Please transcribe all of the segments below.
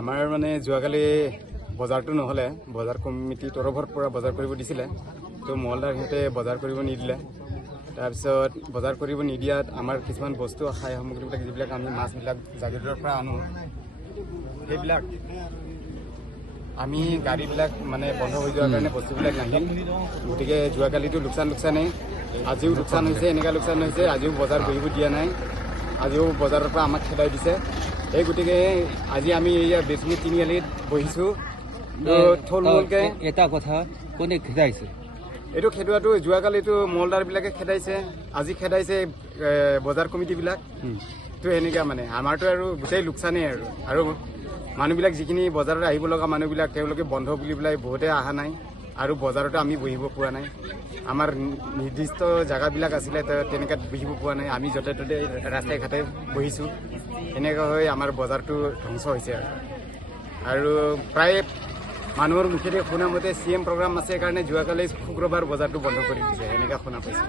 আমাৰ মানে যোৱাকালি বজাৰটো নহ'লে বজাৰ কমিটিৰ তৰফৰ পৰা বজাৰ কৰিব দিছিলে তো মহলদাৰ সিহঁতে বজাৰ কৰিব নিদিলে তাৰপিছত বজাৰ কৰিব নিদিয়াত আমাৰ কিছুমান বস্তু খাই সামগ্ৰীবিলাক যিবিলাক আমি মাছবিলাক জাগিৰোডৰ পৰা আনো সেইবিলাক আমি গাড়ীবিলাক মানে বন্ধ হৈ যোৱাৰ কাৰণে বস্তুবিলাক নাহিল গতিকে যোৱাকালিতো লোকচানেই আজিও লোকচান হৈছে এনেকুৱা লোকচান হৈছে আজিও বজাৰ বহিব দিয়া নাই আজিও বজাৰৰ পৰা আমাক খেদাই দিছে এই গতিকে আজি আমি এয়া বেচনি তিনিআলিত বহিছোঁ থলমূলকৈ এটা কথা কোনে খেদাইছে এইটো খেদোৱাটো যোৱাকালিতো মহলদাৰবিলাকে খেদাইছে আজি খেদাইছে বজাৰ কমিটিবিলাক তো এনেকুৱা মানে আমাৰতো আৰু গোটেই লোকচানেই আৰু মানুহবিলাক যিখিনি বজাৰত আহিব লগা মানুহবিলাক তেওঁলোকে বন্ধ বুলি পেলাই বহুতে অহা নাই আৰু বজাৰতো আমি বহিব পৰা নাই আমাৰ নিৰ্দিষ্ট জেগাবিলাক আছিলে তেনেকৈ বহিব পৰা নাই আমি য'তে ত'তে ৰাস্তাই ঘাটে বহিছোঁ এনেকৈ হৈ আমাৰ বজাৰটো ধ্বংস হৈছে আৰু প্ৰায় মানুহৰ মুখেৰে শুনা মতে CM প্ৰগ্ৰাম আছে কাৰণে যোৱাকালি শুক্ৰবাৰ বজাৰটো বন্ধ কৰি দিছে এনেকৈ শুনা পাইছোঁ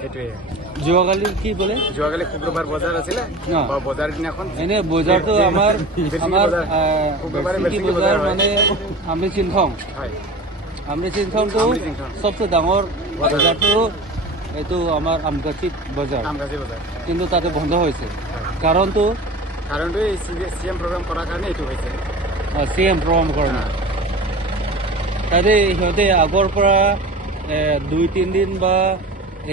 সেইটোৱে যোৱাকালি কি বোলে যোৱাকালি শুক্ৰবাৰ বজাৰ আছিলে বজাৰ দিনাখন এনে বজাৰটো আমাৰ বজাৰ মানে আমৰিচিংথং হয় আমৰিচিংথংটো চবচে ডাঙৰ বজাৰটো এইটো আমাৰ আমগাছি বজাৰ কিন্তু তাতে বন্ধ হৈছে কাৰণটো এই CM প্ৰগ্ৰাম কৰাৰ কাৰণে এইটো হৈছে CM প্ৰগ্ৰাম কাৰণে তাতে সিহঁতে আগৰ পৰা 2-3 দিন বা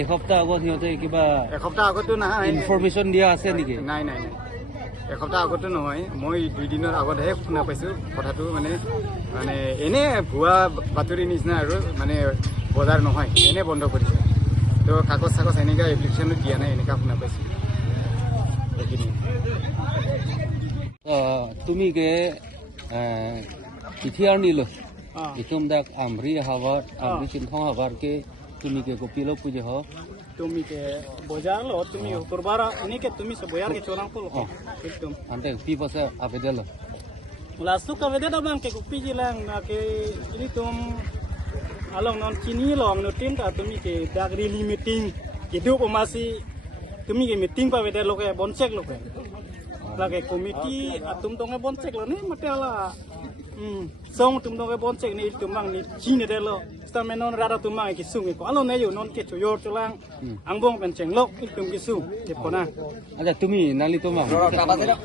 এসপ্তাহ আগত সিহঁতে কিবা এসপ্তাহ আগতো নহয় ইনফৰমেশ্যন দিয়া আছে নেকি নাই এসপ্তাহ আগতো নহয় মই 2 দিনৰ আগতহে শুনা পাইছোঁ কথাটো মানে এনে ভুৱা বাতৰি নিচিনা আৰু মানে বজাৰ নহয় এনে বন্ধ কৰিছে তো কাগজ চাগজ এনেকুৱা এপ্লিকেশ্যনো দিয়া নাই এনেকুৱা শুনা পাইছোঁ এইখিনি তুমি কে পিঠিয়াৰ নিলো ইতুম দাক আমৰি হাৱাৰ আমৰিচিংথং হাৱাৰ কে তুমি কে গোপিলো পুজে হ তুমি কে বজাৰ লো তুমি শুক্ৰবাৰ এনেকে তুমি সব বজাৰ के चोरां को एकदम antek pi pasa avedelo lasu ka vede da bang ke kupi jilang na ke ini tum along non chini long no tim ta tumi ke dagri meeting itu masih tumi ke meeting pa vede lo ke bonsek lo ke lagi komiti atum tong bonsek lo ni matela song tum tong bonsek ni tumang ni chini de lo menon rada tumang ke sung ko alo ne yo non ke choyor cholang angbong pen chenglok itum ke sung ke pona ada tumi nali tumang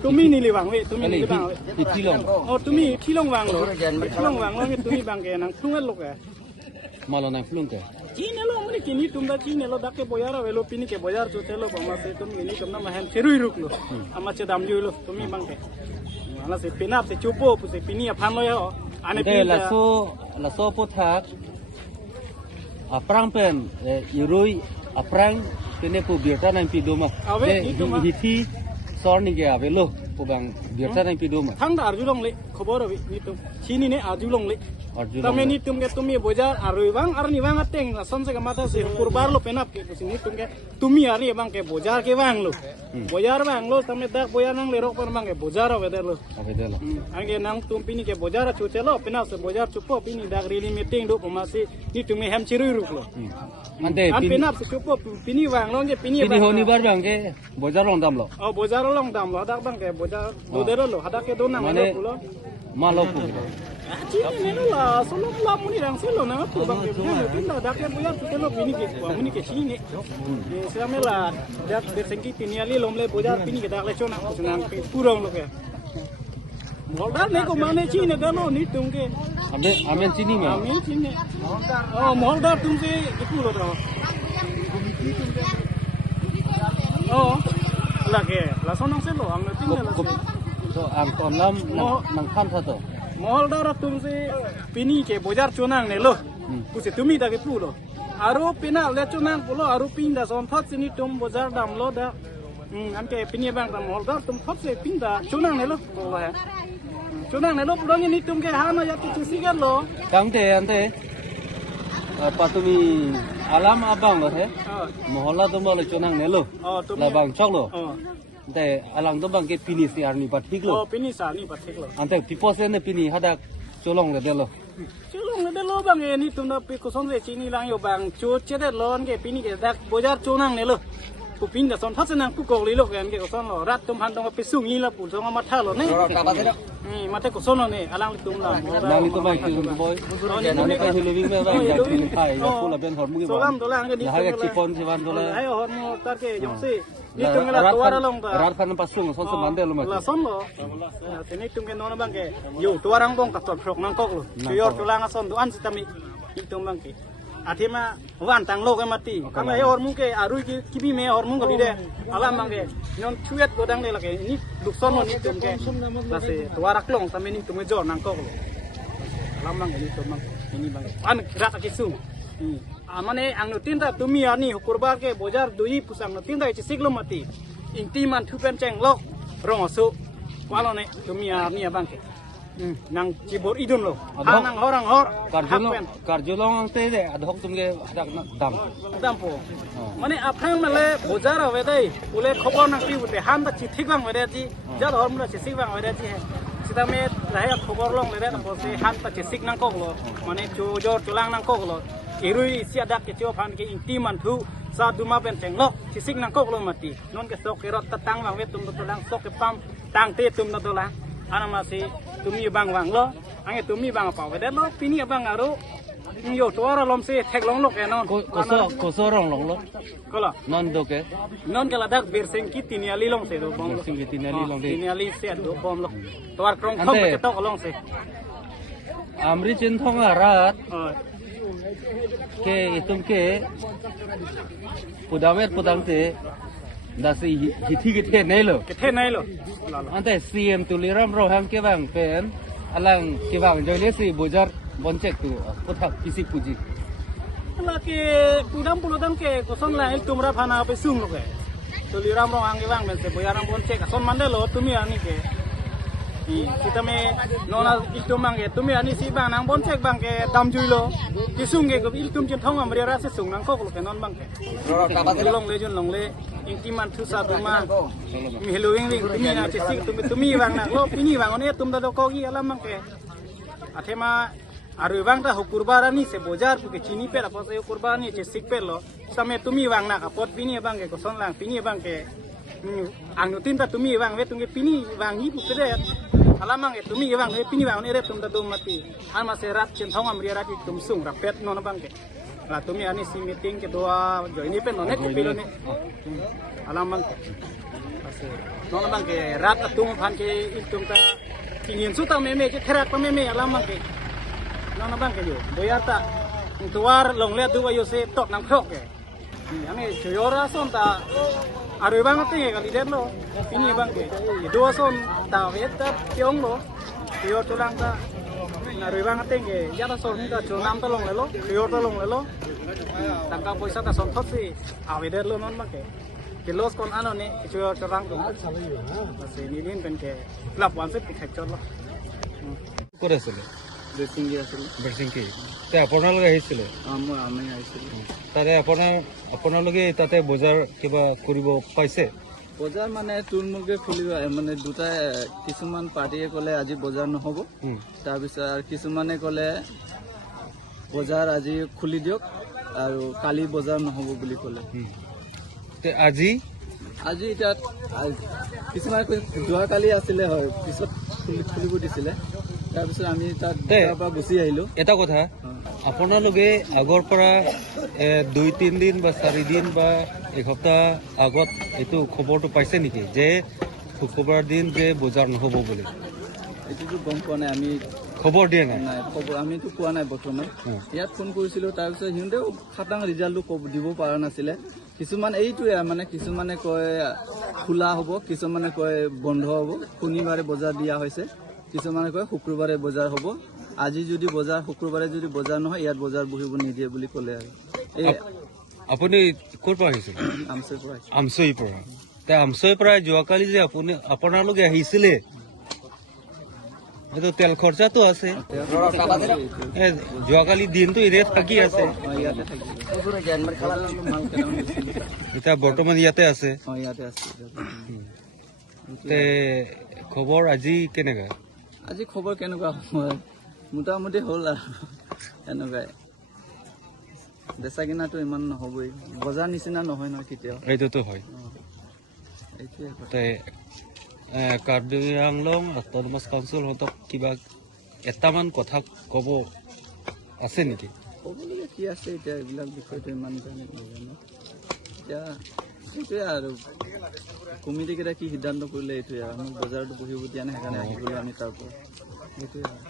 tumi ni liwang we tumi ni liwang we tilong oh tumi tilong wang lo ke tumi bang ke nang tungal lo ke malo nang flung ke chine lo mani kini tumda chine lo dakke boyara velo pini ke boyar chote lo bama se tum ini kamna mahan cherui ruk lo ama che dam ju lo tumi bang ke ana se pinap se chupo pu se pini aphan lo yo ane pin la so pothak aprang pen irui aprang pene pu biota nang pidoma hithi sorni ge avelo pu bang biota nang pidoma thang da arjulong le khobor abi ni tum chini ne arjulong le tame ni tum ke tumi bojar arui bang arni bang ateng la sonse ke mata se kurbar lo penap ke kusini tum ke tumi ari bang ke bojar ke bang lo bojar bang lo tame dak bojar nang le rok par bang ke bojar avede lo ange nang tum pini ke bojar chute lo penap se bojar chupo pini dak rili meeting do pemasi ni tumi hem chirui ruk lo ante penap se chupo pini bang lo ke pini pini honi bar bang ke bojar long dam lo oh bojar long dam lo dak bang ke bojar do dero lo hadak ke do nang lo malo pu chini ne la solo la muni rang selo na tu bang ke pinda dak ke bojar chute lo pini ke chini se la dak de sengi tiniali lomle bojar pini ke dak le chona nang purong lo ke Moldar ne ko mane chine dalo ni tumke amen chini ma amen chine oh moldar tumke kitu lo to oh lage la sonang se lo ang tin la so am tonlam nang khan tha to moldar tumse pini ke bojar chonang ne lo kuse tumi da ke pulo aro pina le chonang pulo aro pinda son thot sini tum bojar dam lo da anke pini bang dam moldar tum thot se pinda chonang ne lo bola chonang ne lo pulo ni tum ke ha na ya tu sigal lo kangte ante patumi alam abang lo he mohalla to lo chonang ne lo la bang chok lo ante alang to bang ke pini si arni pa thik lo oh pini sa ni pa thik lo ante pipo se ne pini hadak cholong le de lo cholong le de lo bang ni tum na pi ko son se chini lang yo bang chu che de lon ke pini ke dak bojar chonang ne lo ku pinda son thot se nang ku ko li lo ke ko son lo rat tum han dong pe sungi la pu song ma tha lo ne mate ko sono ne alang tum la nang itu mai tu boy nang kai hiliving me bang ja tin khai ya pula ben hor mugi solam dolang ke ni ha ga chipon jiban dole ayo hor mo tar ke jongsi ni tum la tuara long ta rat kan pasung son son mande lo ma la som lo tini tum ke nono bang ke yo tuarang bong ka tor frok nang kok lo yor tulang ason du an sitami itum bang ke athima wan tang lo ke mati kama he hor mung ke arui ki kibi me hor mung ke de alam bang ke non chuet godang le la ke ni duk son ni tum ke la se tuarak long tami ni tum jor nang kok lo alam bang ni tum bang ini bang an rat ke sung amane ang nutinda tumi ani hukurbar ke bojar dui pusang nutinda ichi siglo mati inti man thupen cheng lok rong asu kwalo ne tumi ani abang ke nang cibor idun lo nang orang hor karjolong ang te de adhok tumge hadak dam dampo mane aphang male bojar ave dai ule khobor nang pi ute han da chi thik bang wede ji jar hor mura chi sik bang wede ji sida me lahya khobor long le da bose han ta chi sik nang kok lo mane chu jor chulang nang kok lo irui sia dak ke phan ke inti man thu sa duma ben teng lok chi sik nang kok lo mati non ke sok ke rot tatang wang we tum to lang sok ke pam tang te tum na dola ana masih tumi bang wang lo ange tumi bang pa we lo pini bang aru yo to ara lom se thek long lok eno koso rong long lo kola non do ke non ke ladak bir seng ki tini ali long se do bom sing ke tinali long de tini ali se do bom lo to ar krong khom ke to long se amri chin thong arat ke itum ke pudam te dasi hithi ke the nei lo ante cm tuliram roham ke bang pen alang ke bang jole si bojar boncek tu kothak kisi puji la ke pudam ke koson la el tumra phana pe sung lo ke tuliram roham ke bang ben se boyaram boncek son mande lo tumi ani ke kita me nona itu mangge tumi ani si bang nang boncek bang ke dam jui lo kisung ke il tum chen thong amri ra se sung nang kok lo ke non bang ke long le jun long le inti man thu sa tu ma mi helo wing tumi na che sik tumi bang na lo pini bang one tum da do ko gi alam bang ke athema aru bang ta hukurbar ani se bojar ke chini pe la pa se hukurbar ni che sik pe lo same tumi bang na ka pot pini bang ke ko son lang pini bang ke ang nutin ta tumi bang we tunge pini bang hi pu de alamang e tumi bang he pini bang ne re tum da do mati an ma se rat chen thong amri rat tum sung ra pet non bang ke la tumi ani si meeting ke doa join ni pe non ne pilo ne alamang ase non bang ke rat tum phan ke il tum ta pinin su ta me ke khrak pa me alamang ke non bang ke yo boyar ta tuar long le du yo se tok nang khok ke ame choyora son ta aru bang ate kali den lo ini bang ke do son ta veta pyong lo yo tulang ta aru bang ate ke ya ta son ta cho nam ta long le lo yo ta long le lo tangka poisa ta son thot si ave den lo non bang ke los kon ano ne yo tulang to se ni nin ben ke lap wan se pikhak chot lo kore sele bersing ke te আপোনালোকে আহিছিলে আমি আহিছিলো তাৰে আপোনালোকে তাতে বজাৰ কিবা কৰিব পাইছে বজাৰ মানে তুলমুলকে খুলিব মানে দুটা কিছুমান পাৰ্টিয়ে ক'লে আজি বজাৰ নহ'ব তাৰপিছত আৰু কিছুমানে ক'লে বজাৰ আজি খুলি দিয়ক আৰু কালি বজাৰ নহ'ব বুলি ক'লে আজি এতিয়া কিছুমানে যোৱাকালি আছিলে হয় পিছত খুলিব দিছিলে তাৰপিছত আমি তাত পৰা গুচি আহিলোঁ এটা কথা আপোনালোকে আগৰ পৰা 2-3 দিন বা 4 দিন বা এসপ্তাহ আগত এইটো খবৰটো পাইছে নেকি যে শুক্ৰবাৰ দিন যে বজাৰ নহ'ব বুলি এইটোতো গম পোৱা নাই আমি খবৰ দিয়া নাই খবৰ আমিতো পোৱা নাই বৰ্তমান ইয়াত ফোন কৰিছিলোঁ তাৰপিছত সিহঁতেও খাটাং ৰিজাল্টটো দিব পৰা নাছিলে কিছুমান এইটোৱে মানে কিছুমানে কয় খোলা হ'ব কিছুমানে কয় বন্ধ হ'ব শনিবাৰে বজাৰ দিয়া হৈছে কিছুমানে কয় শুক্ৰবাৰে বজাৰ হ'ব আজি যদি বজাৰ শুক্ৰবাৰে যদি বজাৰ নহয় ইয়াত বজাৰ বহিব নিদিয়ে বুলি ক'লে আৰু এই আপুনি ক'ৰ পৰা আহিছিল আমচৈৰ পৰা আমচৈৰ পৰা যোৱাকালি যে আপোনালোকে আহিছিলে এইটো তেল খৰচাটো আছে যোৱাকালি দিনটো এৰিয়াত থাকি আছে এতিয়া বৰ্তমান ইয়াতে আছে খবৰ আজি কেনেকা আজি খবৰ কেনেকুৱা মোটামুটি হ'ল আৰু এনেকুৱাই বেচা কিনাটো ইমান নহ'বই বজাৰ নিচিনা নহয় নহয় কেতিয়াও এইটোতো হয় এইটোৱে কাৰ্বি আংলং অট'নমাছ কাউন্সিল হতক কিবা এটামান কথা ক'ব আছে নেকি? ক'বলগীয়া কি আছে এতিয়া এইবিলাক বিষয়টো ইমান জানে নাজানো এতিয়া সেইটোৱে আৰু কমিটিকেইটা কি সিদ্ধান্ত কৰিলে এইটোৱে আৰু আমাক বজাৰটো বহিব দিয়া নাই সেইকাৰণে আহিবলৈ আমি তাৰ পৰা সেইটোৱে আৰু